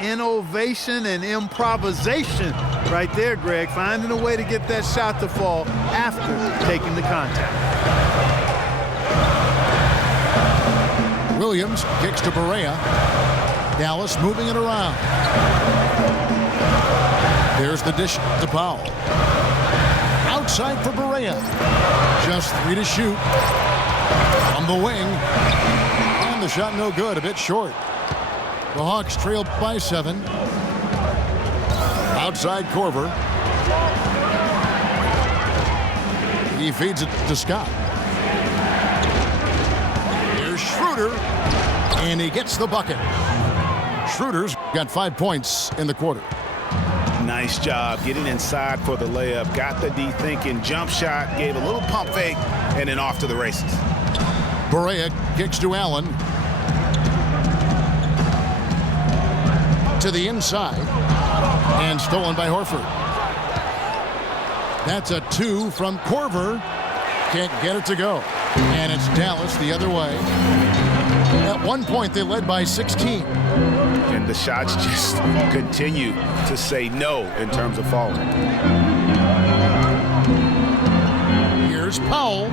Innovation and improvisation right there, Greg. Finding a way to get that shot to fall after taking the contact. Williams kicks to Barea. Dallas moving it around. There's the dish to Powell. Outside for Barea. Just 3 to shoot. From the wing. And the shot no good, a bit short. The Hawks trail by 7. Outside Korver. He feeds it to Scott. Here's Schroeder. And he gets the bucket. Schroeder's got 5 points in the quarter. Nice job getting inside for the layup. Got the D thinking, jump shot, gave a little pump fake, and then off to the races. Barea kicks to Allen. To the inside. And stolen by Horford. That's a 2 from Korver. Can't get it to go. And it's Dallas the other way. At one point, they led by 16. And the shots just continue to say no in terms of falling. Here's Powell.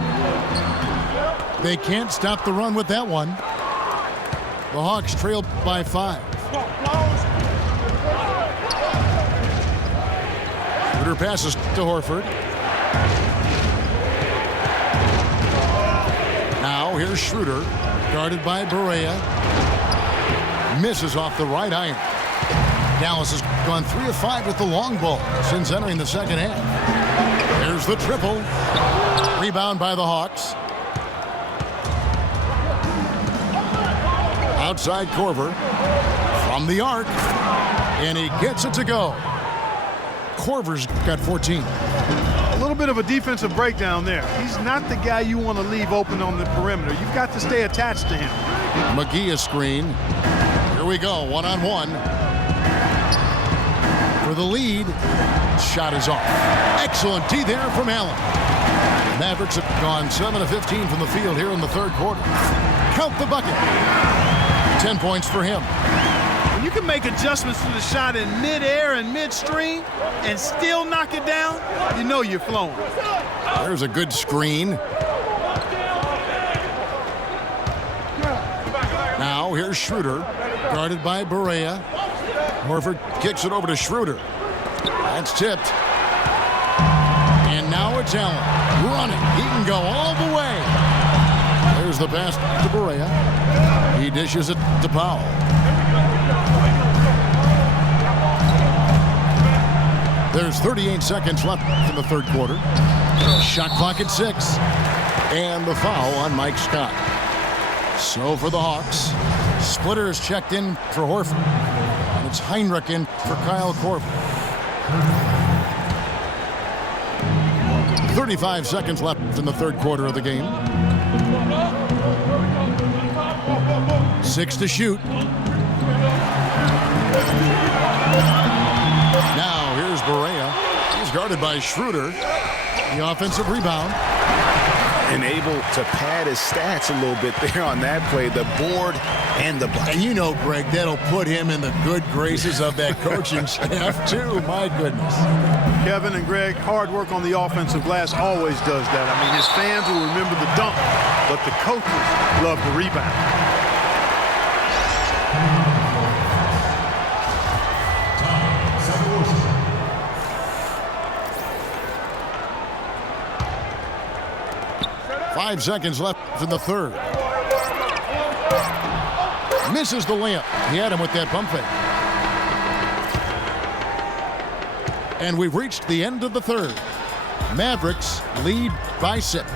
They can't stop the run with that one. The Hawks trail by 5. Schroeder passes to Horford. Now here's Schroeder, guarded by Barea. Misses off the right iron. Dallas has gone 3 of 5 with the long ball since entering the second half. There's the triple. Rebound by the Hawks. Outside Korver. From the arc. And he gets it to go. Korver's got 14. A little bit of a defensive breakdown there. He's not the guy you want to leave open on the perimeter. You've got to stay attached to him. McGee a screen. Here we go, one-on-one. For the lead. Shot is off. Excellent D there from Allen. Mavericks have gone 7 of 15 from the field here in the third quarter. Count the bucket. 10 points for him. When you can make adjustments to the shot in midair and midstream and still knock it down, you know you're flowing. There's a good screen. Now here's Schroeder, guarded by Barea. Horford kicks it over to Schroeder. That's tipped. And now it's Allen running. He can go all the way. There's the pass to Barea. He dishes it to Powell. There's 38 seconds left in the third quarter. Shot clock at 6. And the foul on Mike Scott. So for the Hawks, Splitter is checked in for Horford. And it's Heinrich in for Kyle Korver. 35 seconds left in the third quarter of the game. 6 to shoot. Now here's Barea. He's guarded by Schroeder. The offensive rebound. And able to pad his stats a little bit there on that play, the board and the bucket. And you know, Greg, that'll put him in the good graces of that coaching staff, too. My goodness. Kevin and Greg, hard work on the offensive glass always does that. I mean, his fans will remember the dunk, but the coaches love the rebound. Five seconds left in the third. Misses the layup. He had him with that pump fake. And we've reached the end of the third. Mavericks lead by 6.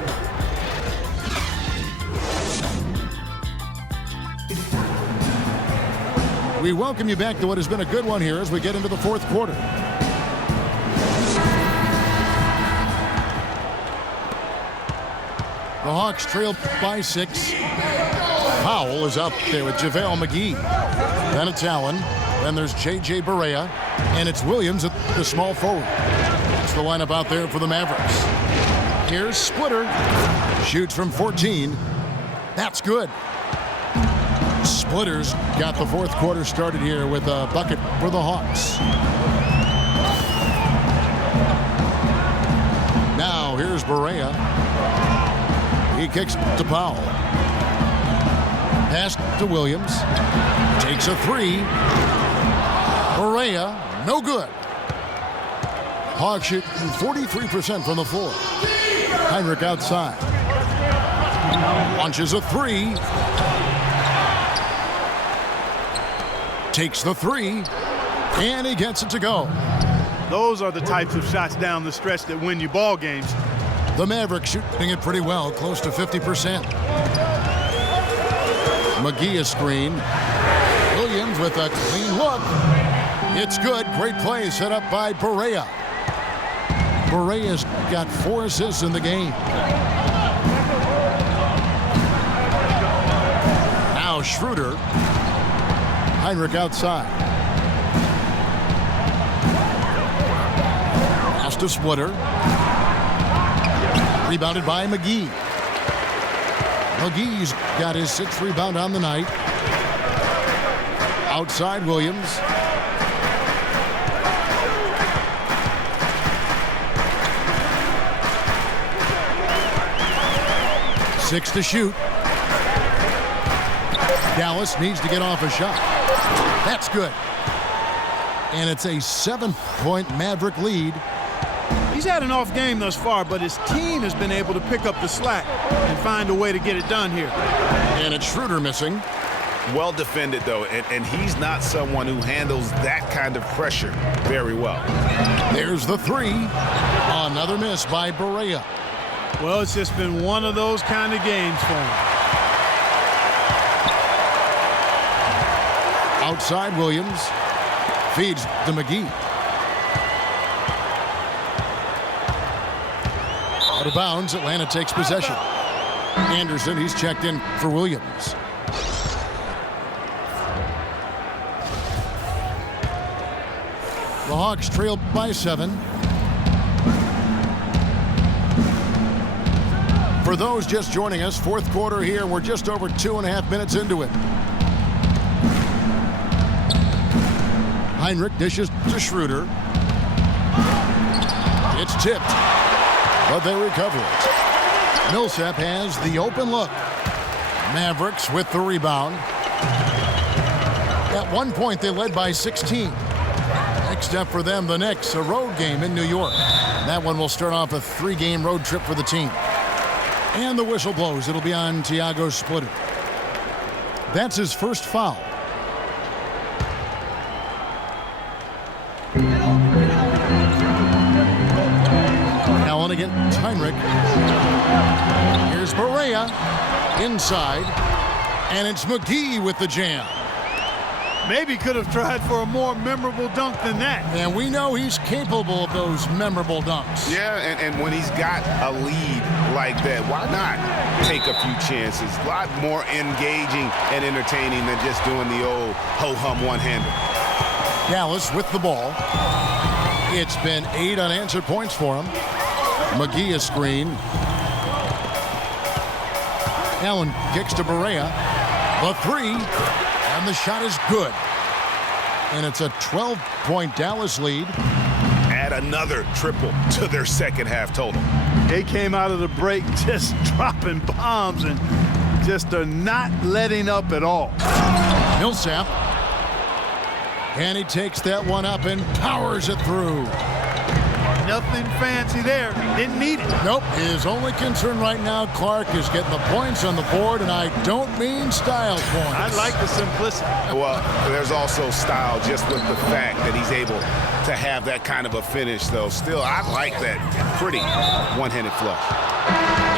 We welcome you back to what has been a good one here as we get into the fourth quarter. The Hawks trail by 6. Powell is up there with JaVale McGee. Then it's Allen. Then there's J.J. Barea. And it's Williams at the small forward. That's the lineup out there for the Mavericks. Here's Splitter. Shoots from 14. That's good. Splitter's got the fourth quarter started here with a bucket for the Hawks. Now here's Barea. He kicks to Powell. Pass to Williams. Takes a three. Barea, no good. Hawks shoot 43% from the floor. Hinrich outside. Launches a three. Takes the three. And he gets it to go. Those are the types of shots down the stretch that win you ball games. The Mavericks shooting it pretty well, close to 50%. McGee a screen. Williams with a clean look. It's good. Great play set up by Barea. Barea's got 4 assists in the game. Now Schroeder. Hinrich outside. Pass to Swider. Rebounded by McGee. McGee's got his 6th rebound on the night. Outside Williams. Six to shoot. Dallas needs to get off a shot. That's good. And it's a 7-point Maverick lead. He's had an off game thus far, but his team has been able to pick up the slack and find a way to get it done here. And it's Schroeder missing. Well defended, though, and he's not someone who handles that kind of pressure very well. There's the three. Another miss by Barea. Well, it's just been one of those kind of games for him. Outside Williams. Feeds to McGee. Out of bounds, Atlanta takes possession. Anderson, he's checked in for Williams. The Hawks trail by 7. For those just joining us, 4th quarter here. We're just over 2.5 minutes into it. Hinrich dishes to Schroeder. It's tipped, but they recover it. Millsap has the open look. Mavericks with the rebound. At one point, they led by 16. Next step for them, the Knicks, a road game in New York. That one will start off a 3-game road trip for the team. And the whistle blows. It'll be on Tiago Splitter. That's his first foul. Allen against Hinrich. Here's Barea inside. And it's McGee with the jam. Maybe could have tried for a more memorable dunk than that. And we know he's capable of those memorable dunks. Yeah, and when he's got a lead like that, why not take a few chances? A lot more engaging and entertaining than just doing the old ho-hum one-hander. Dallas with the ball. It's been 8 unanswered points for him. McGee a screen. Allen kicks to Barea. The three. And the shot is good. And it's a 12-point Dallas lead. Add another triple to their second half total. They came out of the break just dropping bombs and just are not letting up at all. Millsap. And he takes that one up and powers it through. Nothing fancy there. Didn't need it. Nope. His only concern right now, Clark, is getting the points on the board, and I don't mean style points. I like the simplicity. Well, there's also style just with the fact that he's able to have that kind of a finish, though. Still, I like that pretty one-handed flush.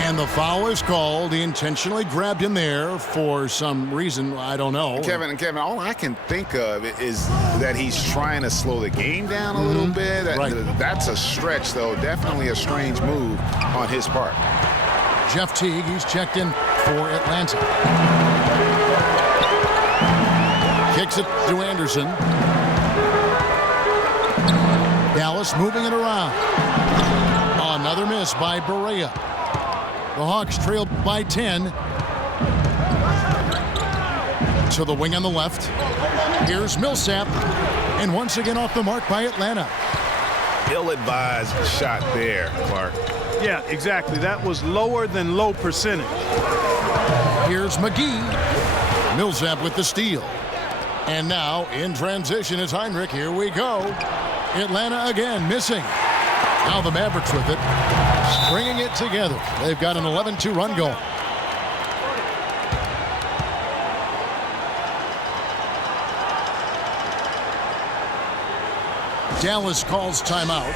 And the foul is called. He intentionally grabbed him there for some reason. I don't know. Kevin, all I can think of is that he's trying to slow the game down a little bit. Right. That's a stretch, though. Definitely a strange move on his part. Jeff Teague, he's checked in for Atlanta. Kicks it to Anderson. Dallas moving it around. Another miss by Barea. The Hawks trail by 10. To the wing on the left. Here's Millsap. And once again off the mark by Atlanta. Ill-advised shot there, Clark. Yeah, exactly. That was lower than low percentage. Here's McGee. Millsap with the steal. And now in transition is Hinrich. Here we go. Atlanta again missing. Now the Mavericks with it. Stringing it together. They've got an 11-2 run goal. Dallas calls timeout.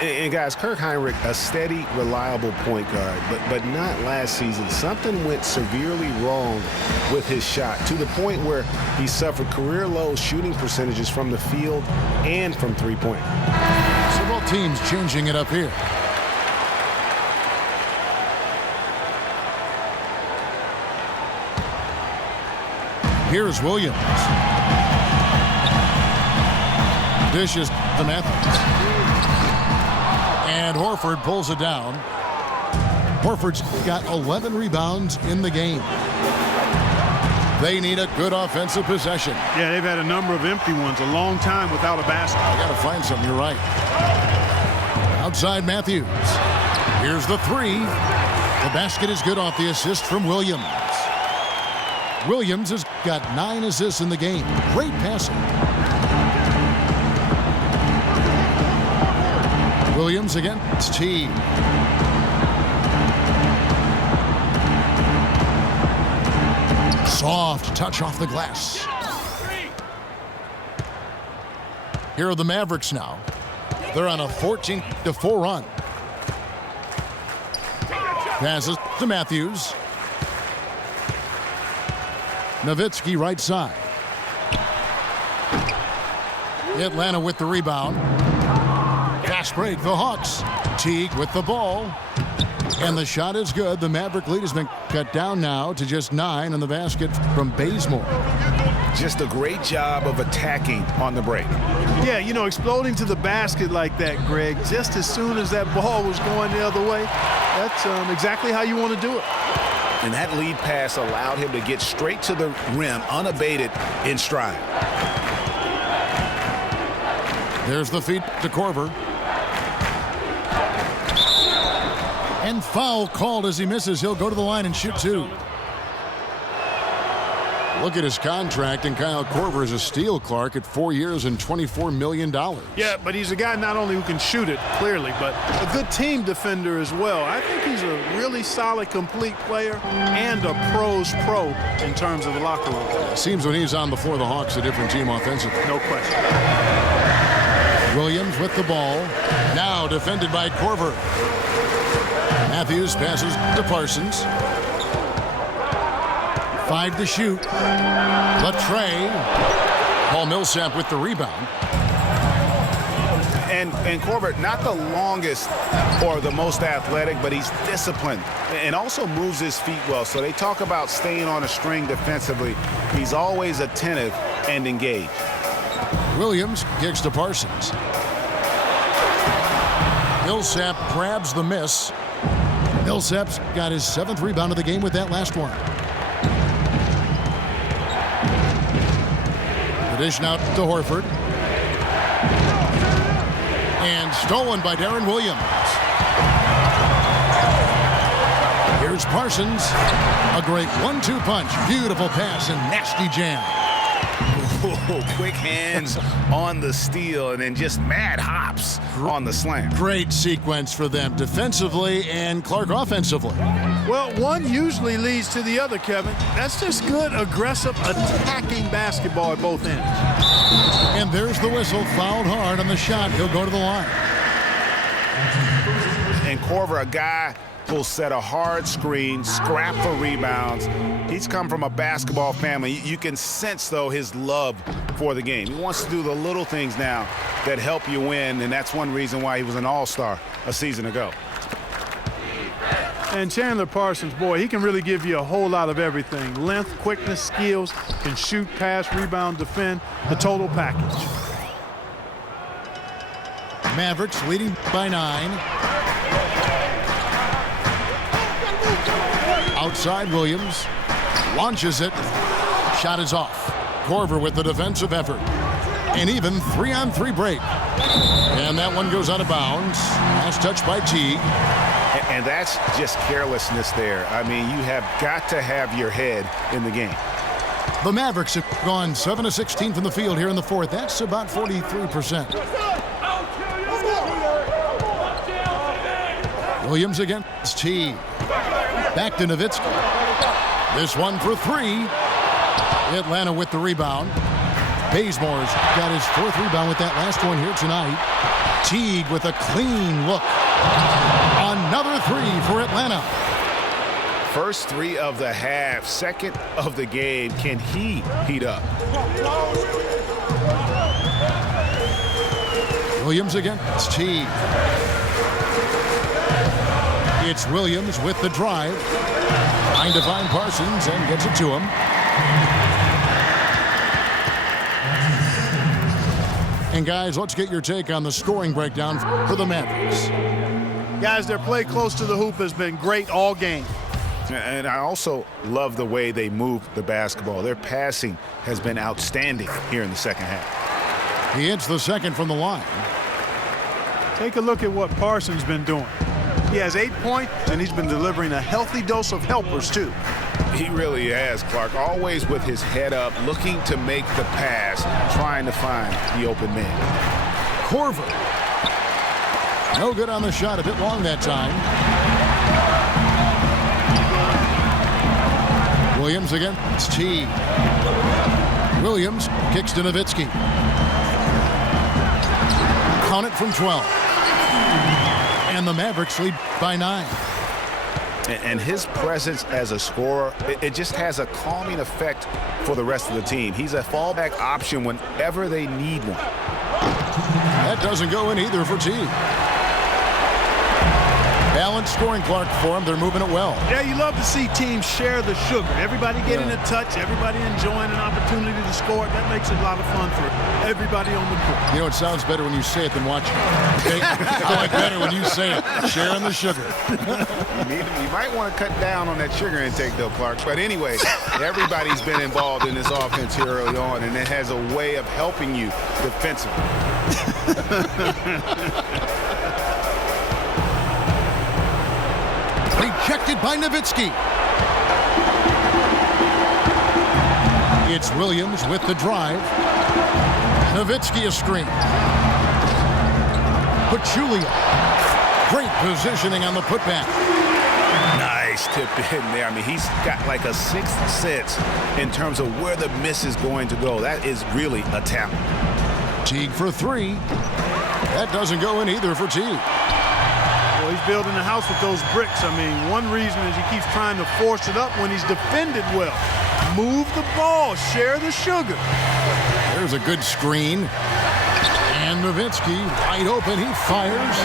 And guys, Kirk Hinrich, a steady, reliable point guard, but not last season. Something went severely wrong with his shot to the point where he suffered career-low shooting percentages from the field and from three-point. Several teams changing it up here. Here's Williams. Dishes to Matthews. And Horford pulls it down. Horford's got 11 rebounds in the game. They need a good offensive possession. Yeah, they've had a number of empty ones, a long time without a basket. I got to find something, you're right. Outside Matthews. Here's the three. The basket is good off the assist from Williams. Williams has got 9 assists in the game. Great passing. Williams against Teague. Soft touch off the glass. Here are the Mavericks now. They're on a 14-4 run. Passes to Matthews. Nowitzki right side. Atlanta with the rebound. Fast break, the Hawks. Teague with the ball. And the shot is good. The Maverick lead has been cut down now to just 9 on the basket from Bazemore. Just a great job of attacking on the break. Yeah, you know, exploding to the basket like that, Greg, just as soon as that ball was going the other way, that's exactly how you want to do it. And that lead pass allowed him to get straight to the rim unabated in stride. There's the feed to Korver. And foul called as he misses. He'll go to the line and shoot 2. Look at his contract, and Kyle Korver is a steal, Clark, at 4 years and $24 million. Yeah, but he's a guy not only who can shoot it, clearly, but a good team defender as well. I think he's a really solid, complete player and a pro's pro in terms of the locker room. It seems when he's on the floor, the Hawks a different team offensively. No question. Williams with the ball. Now defended by Korver. Matthews passes to Parsons. 5 to shoot. Latrey. Paul Millsap with the rebound. And Korver, not the longest or the most athletic, but he's disciplined and also moves his feet well. So they talk about staying on a string defensively. He's always attentive and engaged. Williams kicks to Parsons. Millsap grabs the miss. Millsap's got his 7th rebound of the game with that last one. The dish now to Horford. And stolen by Darren Williams. Here's Parsons. A great 1-2 punch. Beautiful pass and nasty jam. Quick hands on the steal and then just mad hops on the slam. Great sequence for them defensively and Clark offensively. Well, one usually leads to the other, Kevin. That's just good, aggressive, attacking basketball at both ends. And there's the whistle. Fouled hard on the shot. He'll go to the line. And Korver, a guy who'll set a hard screen, scrap for rebounds. He's come from a basketball family. You can sense, though, his love for the game. He wants to do the little things now that help you win, and that's one reason why he was an all-star a season ago. And Chandler Parsons, boy, he can really give you a whole lot of everything. Length, quickness, skills, can shoot, pass, rebound, defend, the total package. Mavericks leading by 9. Outside Williams. Launches it. Shot is off. Korver with the defensive effort. An even 3-on-3 break. And that one goes out of bounds. Last touch by Teague. And that's just carelessness there. I mean, you have got to have your head in the game. The Mavericks have gone 7 of 16 from the field here in the fourth. That's about 43%. Williams against Teague. Back to Nowitzki. This one for three. Atlanta with the rebound. Bazemore's got his fourth rebound with that last one here tonight. Teague with a clean look. Another three for Atlanta. First three of the half, second of the game. Can he heat up? Williams against Teague. It's Williams with the drive. Trying to find Parsons and gets it to him. And guys, let's get your take on the scoring breakdown for the Mavericks. Guys, their play close to the hoop has been great all game. And I also love the way they move the basketball. Their passing has been outstanding here in the second half. He hits the second from the line. Take a look at what Parsons been doing. He has 8 points, and he's been delivering a healthy dose of helpers, too. He really has, Clark. Always with his head up, looking to make the pass, trying to find the open man. Korver. No good on the shot, a bit long that time. Williams against Teague. Williams kicks to Nowitzki. Count it from 12. And the Mavericks lead by 9. And his presence as a scorer, it just has a calming effect for the rest of the team. He's a fallback option whenever they need one. That doesn't go in either for Teague. Balanced scoring, Clark, for them. They're moving it well. Yeah, you love to see teams share the sugar. Everybody getting a touch, everybody enjoying an opportunity to score. That makes it a lot of fun for everybody on the court. You know, it sounds better when you say it than watch it. Okay? I like better when you say it. Sharing the sugar. You might want to cut down on that sugar intake, though, Clark. But anyway, everybody's been involved in this offense here early on, and it has a way of helping you defensively. Rejected by Nowitzki. It's Williams with the drive. Nowitzki a screen. Pachulia. Great positioning on the putback. Nice tip in there. I mean, he's got like a sixth sense in terms of where the miss is going to go. That is really a talent. Teague for three. That doesn't go in either for Teague. Well, he's building a house with those bricks. I mean, one reason is he keeps trying to force it up when he's defended well. Move the ball, share the sugar. There's a good screen. And Nowitzki wide open. He fires.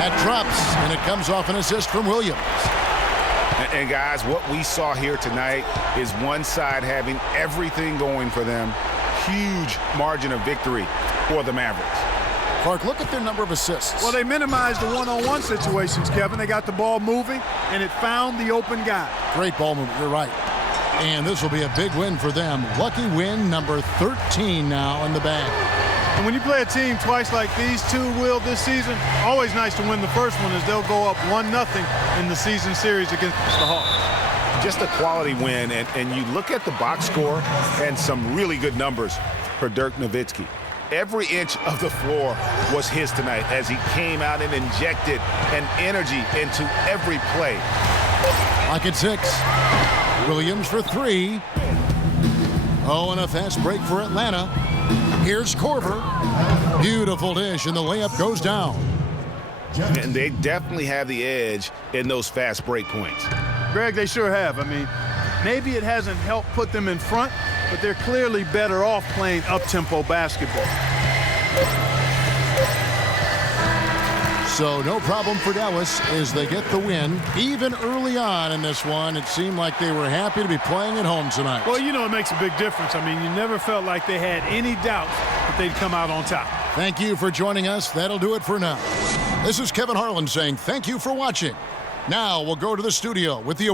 That drops, and it comes off an assist from Williams. And guys, what we saw here tonight is one side having everything going for them. Huge margin of victory for the Mavericks. Clark, look at their number of assists. Well, they minimized the one-on-one situations, Kevin. They got the ball moving, and it found the open guy. Great ball movement. You're right. And this will be a big win for them. Lucky win number 13 now in the bag. And when you play a team twice like these two will this season, always nice to win the first one as they'll go up 1-0 in the season series against the Hawks. Just a quality win, and you look at the box score and some really good numbers for Dirk Nowitzki. Every inch of the floor was his tonight as he came out and injected an energy into every play. Lock at 6. Williams for three. Oh, and a fast break for Atlanta. Here's Korver. Beautiful dish, and the layup goes down. And they definitely have the edge in those fast break points. Greg, they sure have. I mean, maybe it hasn't helped put them in front, but they're clearly better off playing up-tempo basketball. So no problem for Dallas as they get the win. Even early on in this one, it seemed like they were happy to be playing at home tonight. Well, you know, it makes a big difference. I mean, you never felt like they had any doubt that they'd come out on top. Thank you for joining us. That'll do it for now. This is Kevin Harlan saying thank you for watching. Now we'll go to the studio with the